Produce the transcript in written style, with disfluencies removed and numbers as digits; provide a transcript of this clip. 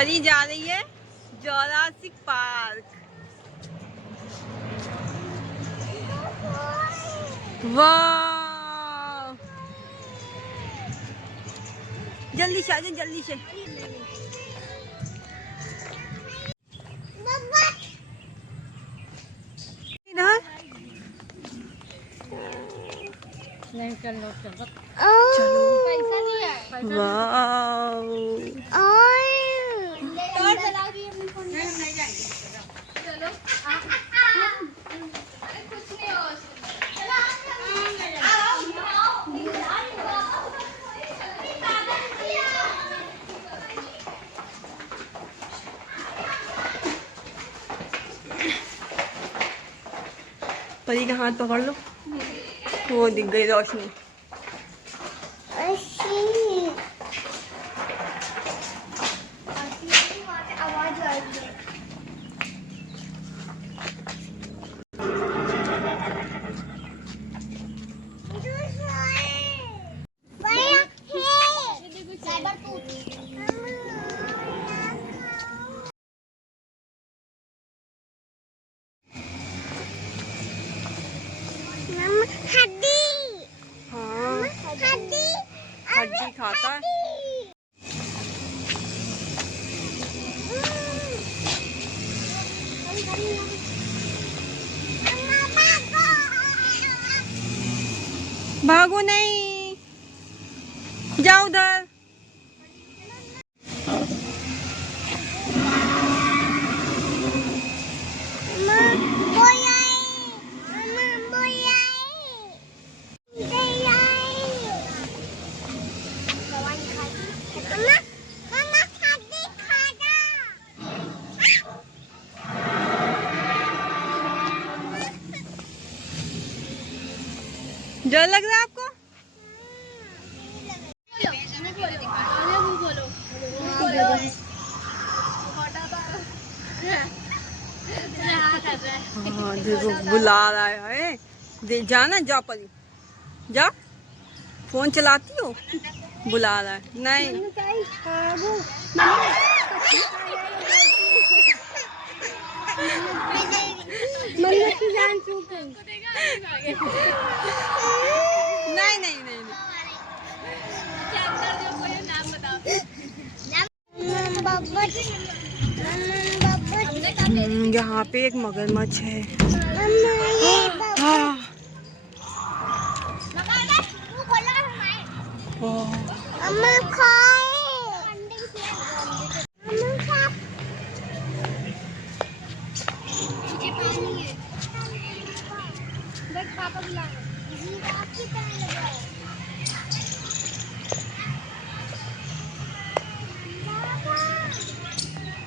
परी जा रही है जोरासिक पार्क। वाह, जल्दी से आजा, जल्दी से। नहीं चलो चलो चलो। पैसा दिया है। वाह, और चला रही है अपनी फोन में। हम नहीं जाएंगे। चलो अरे कुछ नहीं हो परी का हाथ पकड़ लो, वो दिख गई रोशनी। आवाज आ रही है। हाँ, हड्डी खाता है। भागो नहीं, जाओ उधर। डर लग रहा है आपको? हाँ, देखो बुला रहा है। दे जाना, जा परी जा। फोन चलाती हो? बुला रहा है। नहीं, नहीं नहीं नहीं, नहीं। यहाँ पे एक मगरमच्छ है। हाँ।